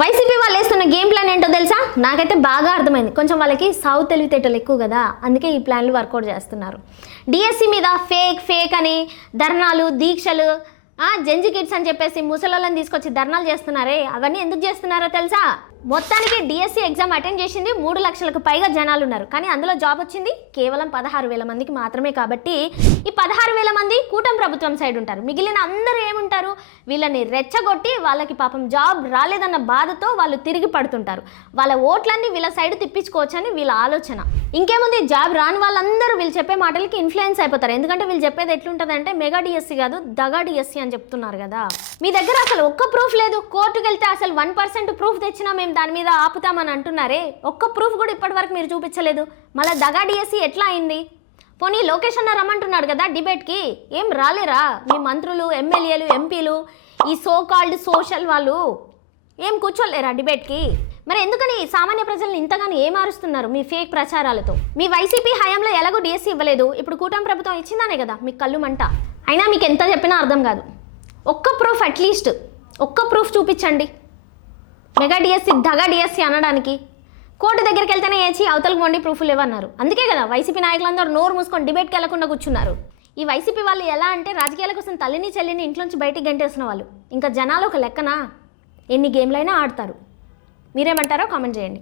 YCP వాళ్ళు వేస్తున్న game plan ఏంటో తెలుసా? నాకైతే బాగా అర్థమైంది. కొంచెం వాళ్ళకి సౌత్ తెలివితేటలు ఎక్కువ కదా, అందుకే ఈ ప్లాన్లు వర్కౌట్ చేస్తున్నారు. డిఎస్సి మీద ఫేక్ అని ధర్నాలు, దీక్షలు, జంజి కిట్స్ అని చెప్పేసి ముసలోళ్ళని తీసుకొచ్చి ధర్నాలు చేస్తున్నారే, అవన్నీ ఎందుకు చేస్తున్నారో తెలుసా? మొత్తానికి డిఎస్సి ఎగ్జామ్ అటెండ్ చేసింది 3 లక్షలకు పైగా జనాలు ఉన్నారు, కానీ అందులో జాబ్ వచ్చింది కేవలం 16,000 మందికి మాత్రమే. కాబట్టి ఈ 16,000 మంది కూటమి ప్రభుత్వం సైడ్ ఉంటారు. మిగిలిన అందరూ ఏముంటారు? వీళ్ళని రెచ్చగొట్టి వాళ్ళకి పాపం జాబ్ రాలేదన్న బాధతో వాళ్ళు తిరిగి పడుతుంటారు. వాళ్ళ ఓట్లన్నీ వీళ్ళ సైడ్ తిప్పించుకోవచ్చని వీళ్ళ ఆలోచన. ఇంకేముంది, జాబ్ రాని వాళ్ళందరూ వీళ్ళు చెప్పే మాటలకి ఇన్ఫ్లుయెన్స్ అయిపోతారు. ఎందుకంటే వీళ్ళు చెప్పేది ఎట్లుంటుందంటే మెగా డిఎస్సి కాదు, దగా డిఎస్సి అని చెప్తున్నారు కదా. మీ దగ్గర అసలు ఒక్క ప్రూఫ్ లేదు. కోర్టుకు వెళ్తే అసలు 1% ప్రూఫ్ తెచ్చినా మేము దాని మీద ఆపుతామని అంటున్నారే, ఒక్క ప్రూఫ్ కూడా ఇప్పటి వరకు మీరు చూపించలేదు. మళ్ళీ దగా డిఎస్సి ఎట్లా అయింది? పోనీ లోకేష్ అన్న రమ్మంటున్నాడు కదా డిబేట్కి, ఏం రాలేరా? మీ మంత్రులు, ఎమ్మెల్యేలు, ఎంపీలు, ఈ సో కాల్డ్ సోషల్ వాళ్ళు ఏం కూర్చోలేరా డిబేట్కి? మరి ఎందుకని సామాన్య ప్రజలను ఇంతగానో ఏమారుస్తున్నారు మీ ఫేక్ ప్రచారాలతో? మీ వైసీపీ హయాంలో ఎలాగో డిఎస్సి ఇవ్వలేదు, ఇప్పుడు కూటమి ప్రభుత్వం ఇచ్చిందానే కదా మీకు కళ్ళు మంట. అయినా మీకు ఎంత చెప్పినా అర్థం కాదు. ఒక్క ప్రూఫ్, అట్లీస్ట్ ఒక్క ప్రూఫ్ చూపించండి మెగా డిఎస్సి దగా డిఎస్సి అనడానికి. కోర్టు దగ్గరికి వెళ్తేనే ఏచి అవతలకు మొండి ప్రూఫ్లు ఇవ్వన్నారు. అందుకే కదా వైసీపీ నాయకులందరూ నోరు మూసుకొని డిబేట్కి వెళ్లకుండా కూర్చున్నారు. ఈ వైసీపీ వాళ్ళు ఎలా అంటే రాజకీయాల కోసం తల్లిని చెల్లిని ఇంట్లోంచి బయటికి గంటేసిన వాళ్ళు. ఇంకా జనాలు ఒక లెక్కన ఎన్ని గేమ్లైనా ఆడతారు. మీరేమంటారో కామెంట్ చేయండి.